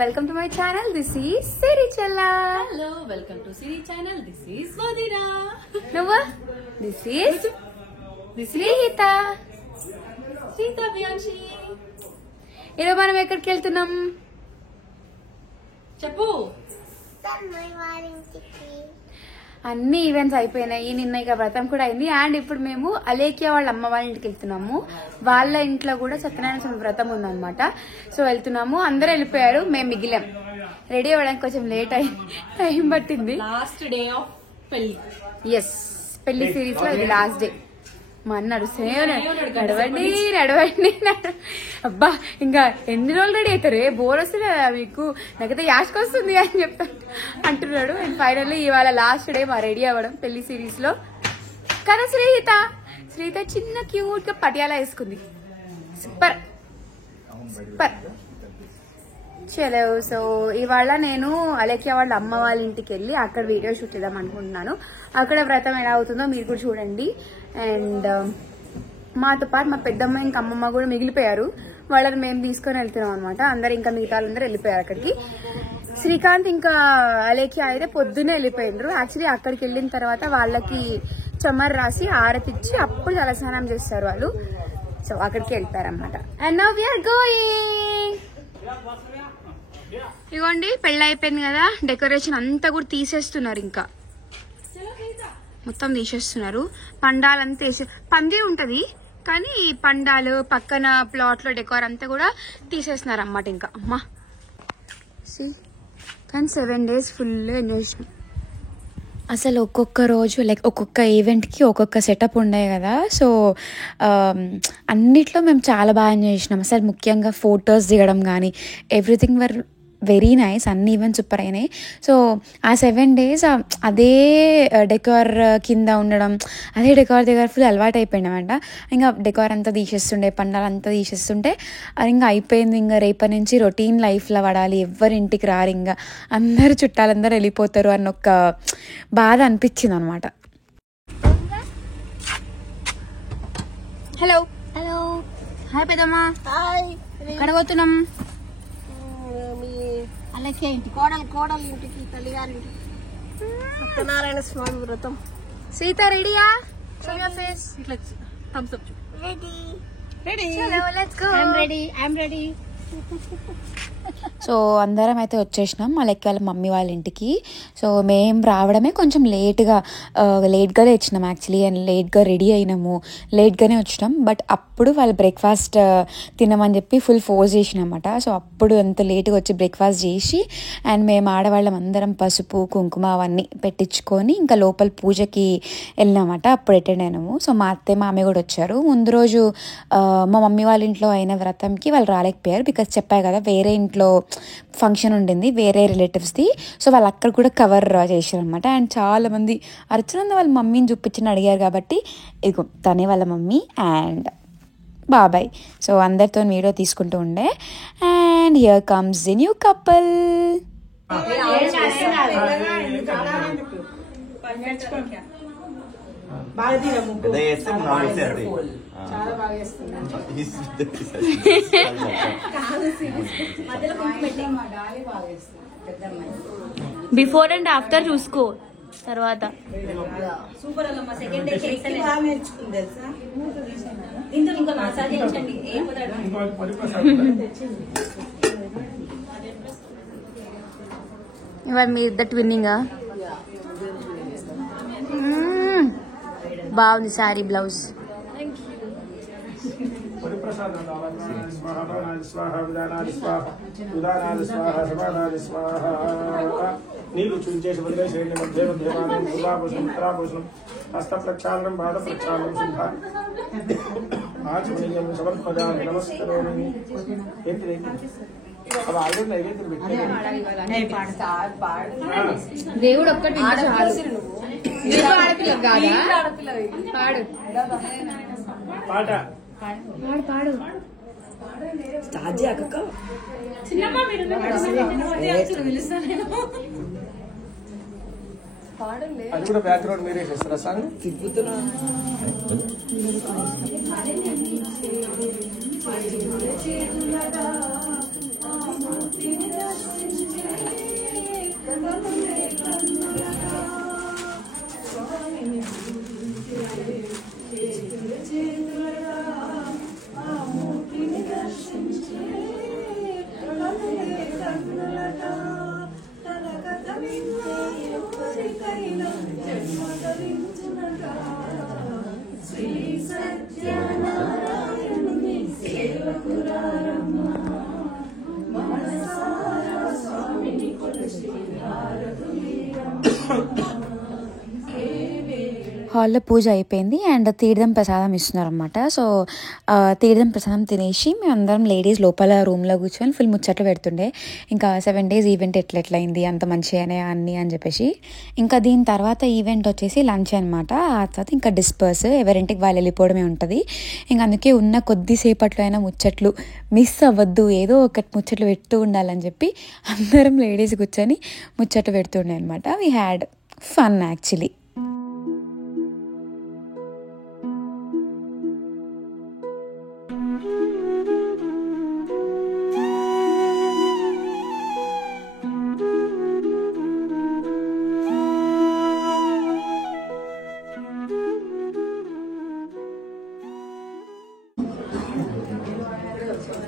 Welcome to my channel. This is Sirichalla. Hello, welcome to Siri channel. This is వదినా. నువ్వు? This is Srihita. సీతాభియాన్షి. ఈరోజు మనం ఎక్కడికి వెళ్తున్నాం చెప్పు. అన్ని ఈవెంట్స్ అయిపోయినాయి. నిన్న ఇక వ్రతం కూడా అయింది. అండ్ ఇప్పుడు మేము అలేఖ్య వాళ్ళ అమ్మ వాళ్ళ ఇంటికి వెళ్తున్నాము. వాళ్ళ ఇంట్లో కూడా సత్యనారాయణ స్వామి వ్రతం ఉందన్నమాట. సో వెళ్తున్నాము. అందరూ వెళ్ళిపోయారు, మేము మిగిలాం. రెడీ అవ్వడానికి కొంచెం లేట్ అయింది, టైం పట్టింది. లాస్ట్ డే ఆఫ్ పెళ్లి. ఎస్, పెళ్లి సిరీస్ లో ఇది లాస్ట్ డే. మా అన్న నడవండి నడవండి. అబ్బా ఇంకా ఎన్ని రోజులు రెడీ అవుతారు, బోర్ వస్తుంది కదా మీకు, నాకైతే యాష్కి వస్తుంది అని చెప్తా అంటున్నాడు. అండ్ ఫైనల్లీ ఇవాళ లాస్ట్ డే మా రెడీ అవ్వడం పెళ్లి సిరీస్ లో కదా. శ్రీహిత చిన్న క్యూట్ గా పటియాలా వేసుకుంది. Super super. చలో, సో ఇవాళ నేను అలేఖ్య వాళ్ళ అమ్మ వాళ్ళ ఇంటికి వెళ్ళి అక్కడ వీడియో షూట్ చేద్దాం అనుకుంటున్నాను. అక్కడ వ్రతం ఎలా అవుతుందో మీరు కూడా చూడండి. అండ్ మాతో పాటు మా పెద్దమ్మ ఇంకా అమ్మమ్మ కూడా మిగిలిపోయారు. వాళ్ళని మేము తీసుకొని వెళ్తున్నాం అనమాట. అందరు ఇంకా మిగతా వాళ్ళందరూ వెళ్ళిపోయారు అక్కడికి. శ్రీకాంత్ ఇంకా అలేఖ్య అయితే పొద్దున్నే వెళ్ళిపోయినారు. యాక్చువల్లీ అక్కడికి వెళ్ళిన తర్వాత వాళ్ళకి చమర్ రాసి ఆరతిచ్చి అప్పుడు తలస్నానం చేస్తారు వాళ్ళు. సో అక్కడికి వెళ్తారనమాట. And now we are going. ఇదిగోండి పెళ్ళి అయిపోయింది కదా, డెకరేషన్ అంతా కూడా తీసేస్తున్నారు. ఇంకా మొత్తం తీసేస్తున్నారు. పండాలంతా వేసి పంది ఉంటది కానీ పండాలు పక్కన ప్లాట్ లో డెకోర్ అంతా కూడా తీసేస్తున్నారు అన్నమాట. ఇంకా అమ్మా కానీ 7 days ఫుల్ ఎంజాయ్ చేసినాం. అసలు ఒక్కొక్క రోజు లైక్ ఒక్కొక్క ఈవెంట్కి ఒక్కొక్క సెటప్ ఉండే కదా. సో అన్నిట్లో మేము చాలా బాగా ఎంజాయ్ చేసినాం. అసలు ముఖ్యంగా ఫొటోస్ దిగడం కానీ ఎవ్రీథింగ్ వర్ వెరీ నైస్. అన్ని ఈవెంట్స్ సూపర్ అయినాయి. సో ఆ 7 days అదే డెకార్ కింద ఉండడం, అదే డెకార్ దగ్గర ఫుల్ అలవాటు అయిపోయినామంట. ఇంకా డెకార్ అంతా తీసేస్తుండే, పండాలు అంతా తీసేస్తుంటే ఇంకా అయిపోయింది. ఇంకా రేపటి నుంచి రొటీన్ లైఫ్లో పడాలి, ఎవరి ఇంటికి రారు, ఇంకా అందరు చుట్టాలందరూ వెళ్ళిపోతారు అన్న ఒక బాధ అనిపించింది అనమాట. హలో హలో హాయ్ పెద్దమ్మా. హాయ్. ఎక్కడ పోతున్నాం? అలేఖ్య ఇంటి కోడలు ఇంటికి, తల్లిగారింటికి. సత్యనారాయణ స్వామి వ్రతం. సీత రెడీయా? ఇట్లా thumbs up. Ready. Let's go. I'm ready. So అందరం అయితే వచ్చేసినాం అలేఖ్య వాళ్ళ మమ్మీ వాళ్ళ ఇంటికి. సో మేము రావడమే కొంచెం లేట్గానే వచ్చినాం యాక్చువల్లీ. అండ్ లేట్గా రెడీ అయినాము, లేట్గానే వచ్చినాం. బట్ అప్పుడు వాళ్ళు బ్రేక్ఫాస్ట్ తినమని చెప్పి ఫుల్ ఫోర్స్ చేసినమాట. సో అప్పుడు అంత లేట్గా వచ్చి బ్రేక్ఫాస్ట్ చేసి అండ్ మేము ఆడవాళ్ళం అందరం పసుపు కుంకుమ అవన్నీ పెట్టించుకొని ఇంకా లోపల పూజకి వెళ్ళినామట. అప్పుడు అటెండ్ అయినాము. సో మా అత్తయ్య మామయ్య కూడా వచ్చారు. ముందు రోజు మా మమ్మీ వాళ్ళ ఇంట్లో అయిన వ్రతంకి వాళ్ళు రాలేకపోయారు. బికాజ్ చెప్పాయి కదా వేరే ఇంట్లో ఫంక్షన్ ఉండింది, వేరే రిలేటివ్స్ది. సో వాళ్ళు అక్కడ కూడా కవర్ చేశారు అనమాట. అండ్ చాలామంది అర్చన వాళ్ళ మమ్మీని చూపించని అడిగారు కాబట్టి ఇదిగో తనే వాళ్ళ మమ్మీ అండ్ బాబాయ్. సో అందరితో వీడియో తీసుకుంటూ ఉండే. And here comes the new couple. Before and after చూసుకో తర్వాత. సూపర్ అమ్మా. సెకండ్ డే కేక్ బాగా నేర్చుకుంది తెలుసా. దీంతో ఇంకా మసాజ్ చేయించండి. ఇవాళ మీ ఇద్దరు ట్విన్నింగా? బాగుంది శారీ బ్లౌజ్. నీళ్లు చూచేసి వదిలేసేయండి. మధ్య మధ్యమానం గులాభూషణం ఉత్తరాభూషణం హస్త ప్రక్షాళనం పాద ప్రక్షాళనం శుద్ధ ఆచమనీయం సమర్పజామి నమస్కరోమి. ఏంటి అవి ఆల్రెడీ నైవేద్యం పెట్టారు. దేవుడు ఒక్కటి పాడు పాట పాడు. చిన్నమ్మ మీరు అది కూడా బ్యాక్గ్రౌండ్ మీరే చేస్తారా సాంగ్? తిప్పుతున్నా హాల్లో పూజ అయిపోయింది అండ్ తీర్థం ప్రసాదం ఇస్తున్నారు అనమాట. సో తీర్థం ప్రసాదం తినేసి మేమందరం లేడీస్ లోపల రూమ్లో కూర్చొని ఫుల్ ముచ్చట్లు పెడుతుండే. ఇంకా 7 days ఈవెంట్ ఎట్లయింది, అంత మంచిగానే అన్నీ అని చెప్పేసి. ఇంకా దీని తర్వాత ఈవెంట్ వచ్చేసి లంచ్ అనమాట. ఆ తర్వాత ఇంకా డిస్పర్స్, ఎవరింటికి వాళ్ళు వెళ్ళిపోవడమే ఉంటుంది. ఇంకా అందుకే ఉన్న కొద్దిసేపట్లో అయినా ముచ్చట్లు మిస్ అవ్వద్దు, ఏదో ఒకటి ముచ్చట్లు పెడుతూ ఉండాలని చెప్పి అందరం లేడీస్ కూర్చొని ముచ్చట్లు పెడుతుండే అనమాట. We had fun actually.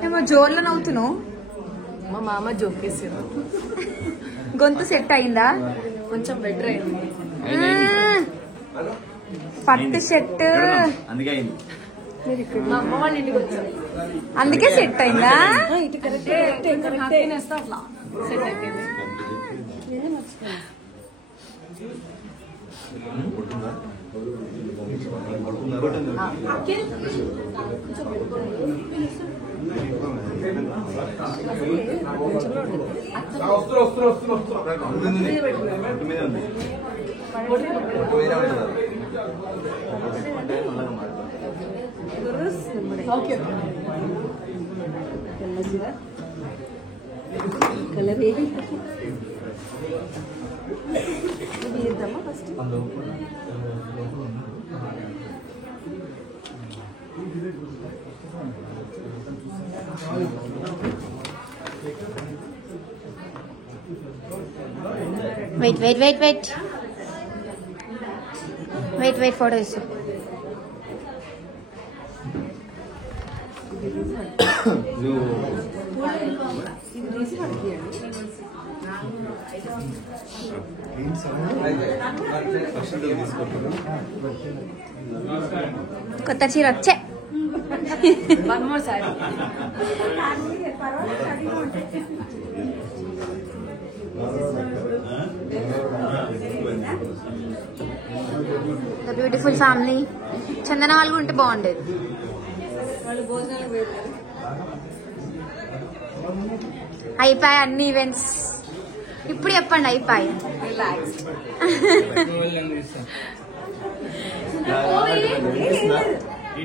ఏమో జోర్లో నవ్వుతున్నావు. మా మామ జోకేసారు. గొంతు సెట్ అయిందా? కొంచెం బెటర్ అయింది. పట్టు షర్ట్ మా అమ్మ వాళ్ళ ఇంటికి వచ్చారు, అందుకే సెట్ అయిందా? ఇటు కరెక్ట్ అట్లా సెట్ అయిపోయింది. కలర్ ఏది ఇద్దామా ఫస్ట్? Wait photos. కొత్త చీర వచ్చే. Beautiful family. చందన వాళ్ళు ఉంటే బాగుండేది. అయిపోయాయి అన్ని ఈవెంట్స్. ఇప్పుడు చెప్పండి అయిపోయి.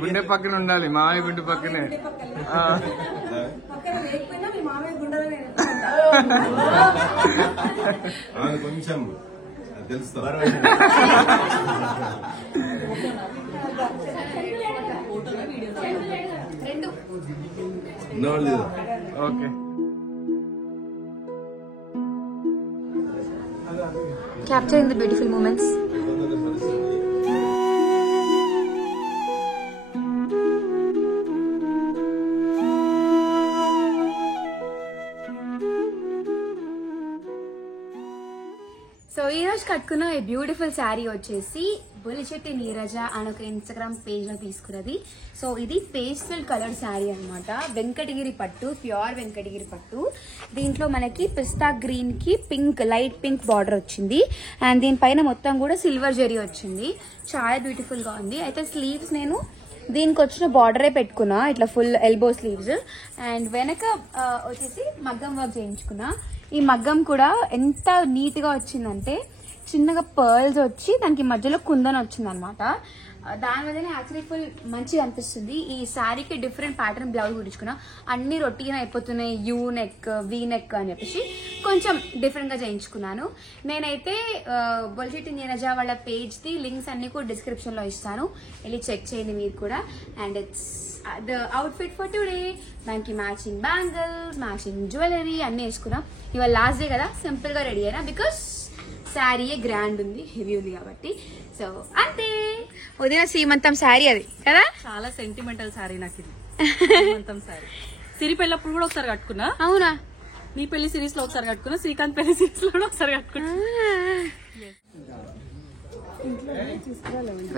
గుండె పక్కన ఉండాలి, మామయ్య గుండె పక్కనే. కొంచెం తెలుస్తా. Okay. Capturing the beautiful moments. So ఈ రోజు కట్టుకున్న ఈ బ్యూటిఫుల్ శారీ వచ్చేసి బొలిశెట్టి నీరజ అని ఒక ఇన్స్టాగ్రామ్ పేజ్ లో తీసుకున్నది. సో ఇది పేస్టల్ కలర్ శారీ అనమాట. వెంకటగిరి పట్టు, ప్యూర్ వెంకటగిరి పట్టు. దీంట్లో మనకి పిస్తా గ్రీన్ కి పింక్, లైట్ పింక్ బార్డర్ వచ్చింది. అండ్ దీనిపైన మొత్తం కూడా సిల్వర్ జరీ వచ్చింది. చాలా బ్యూటిఫుల్ గా ఉంది. అయితే స్లీవ్స్ నేను దీనికి వచ్చిన బార్డరే పెట్టుకున్నా, ఇట్లా ఫుల్ ఎల్బో స్లీవ్స్. అండ్ వెనక వచ్చేసి మగ్గం వర్క్ చేయించుకున్నా. ఈ మగ్గం కూడా ఎంత నీట్ గా వచ్చిందంటే చిన్నగా పర్ల్స్ వచ్చి దానికి మధ్యలో కుందన్ వచ్చింది అనమాట. దానివల్లనే యాక్చువల్లీ ఫుల్ మంచిగా అనిపిస్తుంది. ఈ శారీకి డిఫరెంట్ ప్యాటర్న్ బ్లౌజ్ కుట్టించుకున్నా. అన్ని రొటీన్ అయిపోతున్నాయి, యూ నెక్, వీ నెక్ అని చెప్పేసి కొంచెం డిఫరెంట్ గా చేయించుకున్నాను. నేనైతే బొలిశెట్టి నీరజ వాళ్ళ పేజ్ ది లింక్స్ అన్ని కూడా డిస్క్రిప్షన్ లో ఇస్తాను, వెళ్ళి చెక్ చేయండి మీరు కూడా. And it's the outfit for today. దానికి మ్యాచింగ్ బ్యాంగిల్స్, మ్యాచింగ్ జ్యువెలరీ అన్ని వేసుకున్నాం. ఇవాళ లాస్ట్ డే కదా, సింపుల్ గా రెడీ అయినా బికాస్ శారీయే గ్రాండ్ ఉంది, హెవీ ఉంది కాబట్టి. సో అంతే. ఉదయం శ్రీమంతం శారీ అది కదా, చాలా సెంటిమెంటల్ శారీ నాకు ఇది. శ్రీమంతం శారీ. సిరి పెళ్ళప్పుడు కూడా ఒకసారి కట్టుకున్నా. అవునా? నీ పెళ్లి సిరీస్ లో ఒకసారి కట్టుకున్నా, శ్రీకాంత్ పెళ్లి సిరీస్ లో కూడా ఒకసారి కట్టుకున్నా.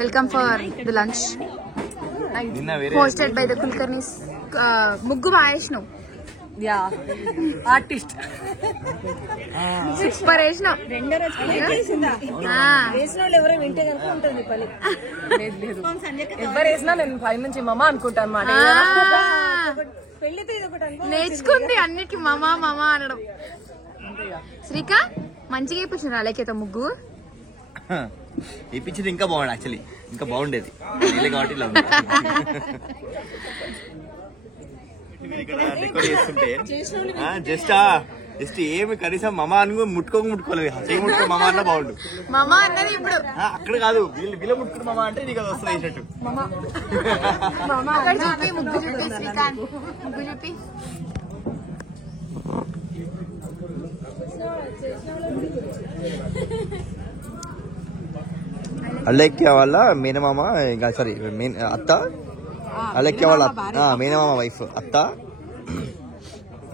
Welcome for the lunch hosted by the Kulkarnis. ముగ్గు వేసినావు, యా ఆర్టిస్ట్. సూపర్ వేసినావు. రెండో రోజు వేసిన వాళ్ళు ఎవరో వింటే కనుక ఉంటుంది పని. ఎవరు వేసినా నేను పై నుంచి మమ్మ అనుకుంటాను అన్నమాట. పెళ్లితో ఇది ఒకటి అనుకో. నేర్చుకుంది అన్నిటికీ మామా మామా అనడం. శ్రీకాంత్ మంచిగా ఇప్పించిన అలాగే ముగ్గు ఇప్పించింది ఇంకా బాగుంది. యాక్చువల్లీ ఇంకా బాగుండేది కాబట్టి ఇలా జస్ట్ ఏమి కనీసం మమ అను ముట్టుకోలేదు. చేయి ముట్టుకో మమ అన్న బాగుండు. మామా అన్నది ఇప్పుడు అక్కడ కాదు, వీళ్ళు ముట్టుకున్న మమ అంటే నీకు అది వస్తుంది వేసినట్టు. చూపి ముగ్గు చూపి శ్రీకాంత్, ముగ్గు చూపి. అలెక్య వాళ్ళ మేనమామ, సారీ అత్త, అలెక్య వాళ్ళ మేనమామ వైఫ్ అత్త,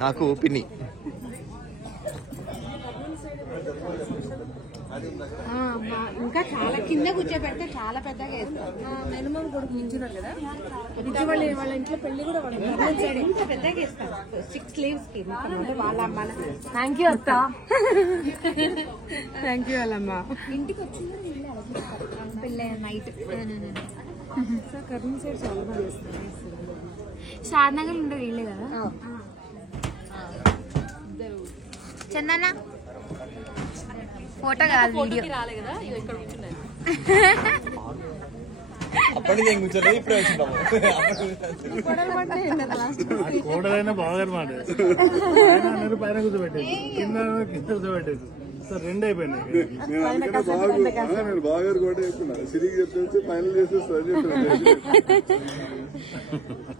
నాకు పిన్ని. ఇంకా చాలా కింద కూర్చోబెడితే చాలా పెద్దగా వేస్తారు. మినిమం కొడుకు నించున్నారు కదా, వాళ్ళ ఇంట్లో పెళ్లి కూడా ఇంత పెద్దగా వేస్తారు. 6 leaves కి వాళ్ళ అమ్మ. థ్యాంక్ యూ అత్త. థ్యాంక్ యూ వాళ్ళమ్మ. ఇంటికి వచ్చింది పెళ్ళి నైట్. కర్నూలు సైడ్ చాలా బాగా చేస్తారు. షాద్నగర్ ఉండదు వీళ్ళే కదా. చందన్న ఫోటో కాదు వీడియో. రాలే కదా, ఇక్కడ కూర్చున్నాను. అప్పటి నేను కూర్చోలేదు, ఇప్పుడే కోడలైనా బాగా మాట పైన కూర్చోబెట్టేది, కింద కూర్చోబెట్టేది. సార్ 2 అయిపోయినాయి. నేను బాగా కూడా చెప్తున్నా, సిరికి చెప్తే ఫైనల్ చేసేస్తా.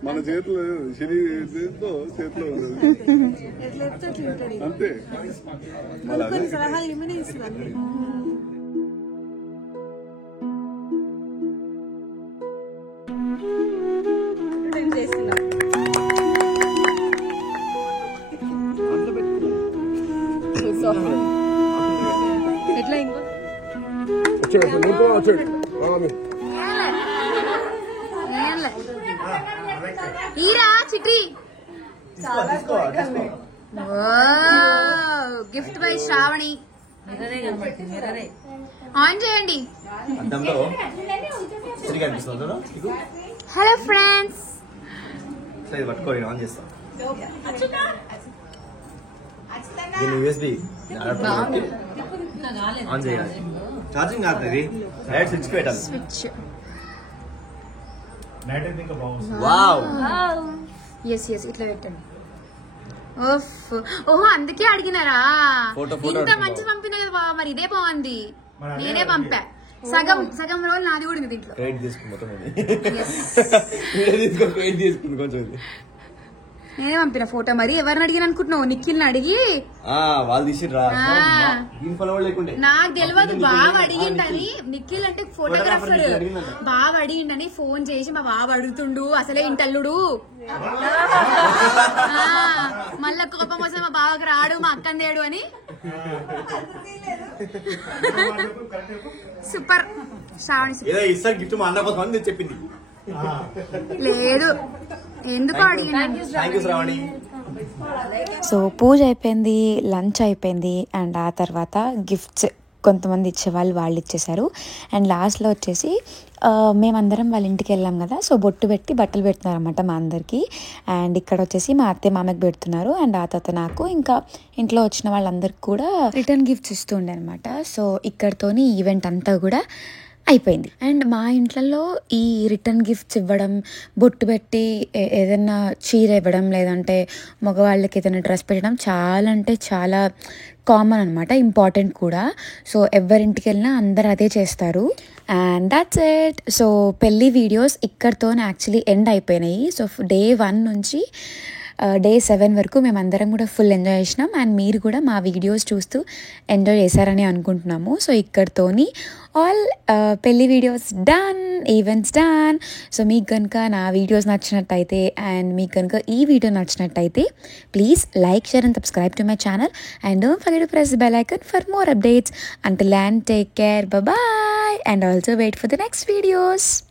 మన చేతిలో సిరి చేతిలో ఉండదు అంతే. సలహాలు ఏమైనా ఇస్తున్నారు. ఎట్లా ఇంకో ఈరా చిట్రి గిఫ్ట్ బై శ్రావణి. ఆన్ చేయండి. హలో ఫ్రెండ్స్, పట్టుకోండి, ఆన్ చేస్తా. దీన్ని యూఎస్బి ఆన్ చేయాలి. ఛార్జింగ్ కాదు ఇది, డైరెక్ట్ స్విచ్ పెట్టాలి. స్విచ్. వావ్, ఎస్ ఇట్లా పెట్టండి. ఓహో అందుకే అడిగినారా? ఇంత మంచి పంపినా కదా బాబా, మరి ఇదే బాగుంది. నేనే పంపా. సగం రోజులు నాది కూడా ఉంది దీంట్లో. నేనే పంపిన ఫోటో. మరి ఎవరిని అడిగిన అనుకుంటున్నావు? నిఖిల్ని అడిగి వాళ్ళు తీసిర్రా. నాకు తెలియదు, బావ అడిగిండని. నిఖిల్ అంటే ఫోటోగ్రాఫర్, బావ అడిగిండని ఫోన్ చేసి మా బావ అడుగుతుండు. అసలే ఇంటల్లుడు, మళ్ళా కోపం వస్తే మా బావకి రాడు, మా అక్కని తేడు అని. సూపర్ శ్రావణి. గిఫ్ట్ మా అన్న కోసం చెప్పింది. లేదు, ఎందుకు అడిగినాను. సో పూజ అయిపోయింది, లంచ్ అయిపోయింది, అండ్ ఆ తర్వాత గిఫ్ట్స్ కొంతమంది ఇచ్చేవాళ్ళు వాళ్ళు ఇచ్చేసారు. అండ్ లాస్ట్లో వచ్చేసి మేమందరం వాళ్ళ ఇంటికి వెళ్ళాం కదా, సో బొట్టు పెట్టి బట్టలు పెడుతున్నారు అనమాట మా అందరికీ. అండ్ ఇక్కడ వచ్చేసి మా అత్తయ్య మామకి పెడుతున్నారు. అండ్ ఆ తర్వాత నాకు, ఇంకా ఇంట్లో వచ్చిన వాళ్ళందరికీ కూడా రిటర్న్ గిఫ్ట్స్ ఇస్తుండే అనమాట. సో ఇక్కడతోని ఈవెంట్ అంతా కూడా అయిపోయింది. అండ్ మా ఇంట్లో ఈ రిటర్న్ గిఫ్ట్స్ ఇవ్వడం, బొట్టు పెట్టి ఏదైనా చీర ఇవ్వడం, లేదంటే మగవాళ్ళకి ఏదైనా డ్రెస్ పెట్టడం చాలా అంటే చాలా కామన్ అనమాట, ఇంపార్టెంట్ కూడా. సో ఎవరింటికి వెళ్ళినా అందరు అదే చేస్తారు. And that's it. సో పెళ్ళి వీడియోస్ ఇక్కడితోనే యాక్చువల్లీ ఎండ్ అయిపోయినాయి. సో Day 1 నుంచి డే 7 వరకు మేమందరం కూడా ఫుల్ ఎంజాయ్ చేసినాం అండ్ మీరు కూడా మా వీడియోస్ చూస్తూ ఎంజాయ్ చేశారని అనుకుంటున్నాము. సో ఇక్కడితోని ఆల్ పెళ్లి videos done, events done. So మీకు కనుక నా వీడియోస్ నచ్చినట్టయితే అండ్ మీకు కనుక ఈ వీడియో నచ్చినట్టయితే please like, share and subscribe to my channel and don't forget to press the bell icon for more updates. Until then, take care, bye bye, and also wait for the next videos.